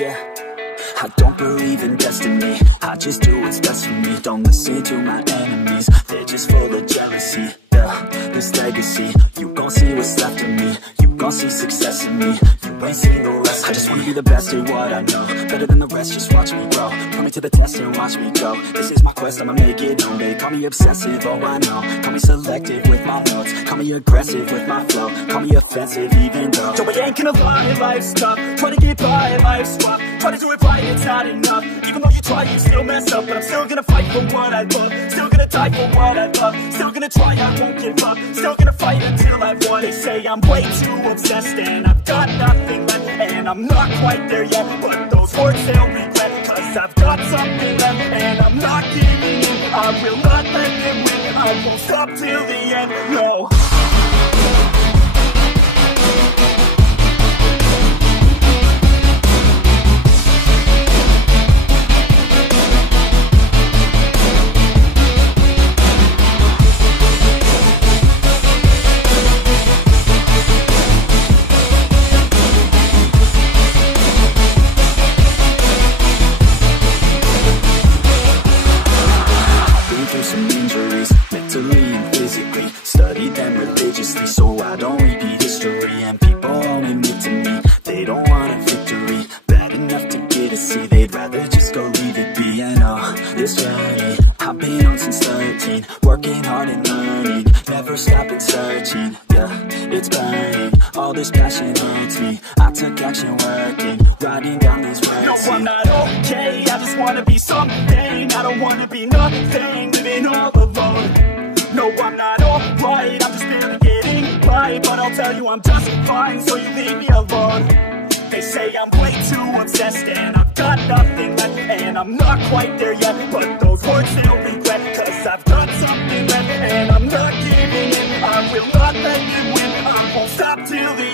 yeah. I don't believe in destiny, I just do what's best for me. Don't listen to my enemies, they're just full of jealousy. Yeah, this legacy, you gon' see what's left of me. You gon' see success in me, you ain't seen the rest. I just wanna be the best at what I know, better than the rest, just watch me grow. Put me to the test and watch me go. This is my quest, I'ma make it known. They call me obsessive, oh I know. Call me selective with my notes, call me aggressive with my flow. Call me offensive even though Joey ain't gonna lie, life's tough. Try to get by, life's rough. Try to do it right, it's not enough. Even though you try, you still mess up. But I'm still gonna fight for what I love, still gonna die for what I love. Still gonna try, I won't give up. Still gonna fight until I've won. They say I'm way too obsessed and I've got nothing left. And I'm not quite there yet, but those words they'll regret. Cause I've got something left and I'm not giving in. I will not let them win, I won't stop till the end, no. So I don't repeat history, and people won't admit to me they don't want a victory bad enough to get a C. They'd rather just go leave it be. And this journey I've been on since 13, working hard and learning, never stopping searching. Yeah, it's burning, all this passion hurts me. I took action working, writing down these words. No, I'm not okay, I just wanna be something. I don't wanna be nothing, living all alone. No, I'm not alright, I'm just barely getting by. But I'll tell you I'm just fine, so you leave me alone. They say I'm way too obsessed and I've got nothing left. And I'm not quite there yet, but those words they'll regret. Cause I've got something left and I'm not giving in. I will not let you win, I won't stop till the